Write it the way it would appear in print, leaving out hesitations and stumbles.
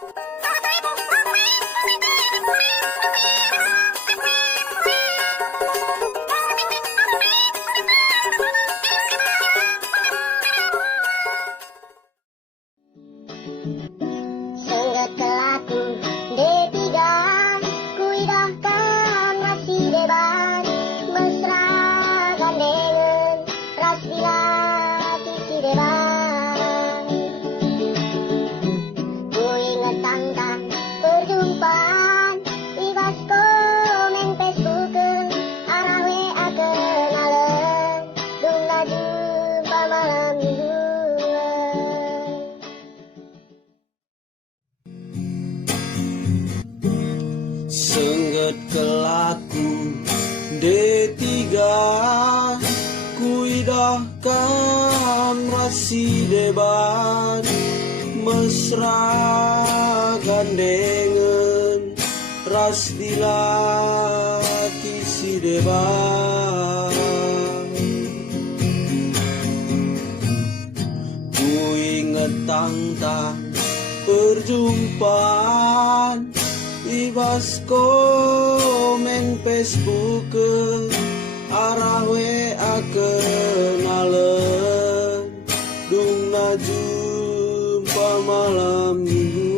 Senggat kelaku D3, ku idahkan masih debat, mesra gandengan ras bila kisi debat. Ku ingat tantang perjumpaan di bas komen Facebook, arah WA kenalan, dung na jumpa malam mingguan. Sengget kelaku D3, ku idahkan rasi debat, mesra gandengan ras dilaki si debat. Ku inget tantang perjumpaan ibas komen Facebook, arah WA kenalan, dung na jumpa malam minggu.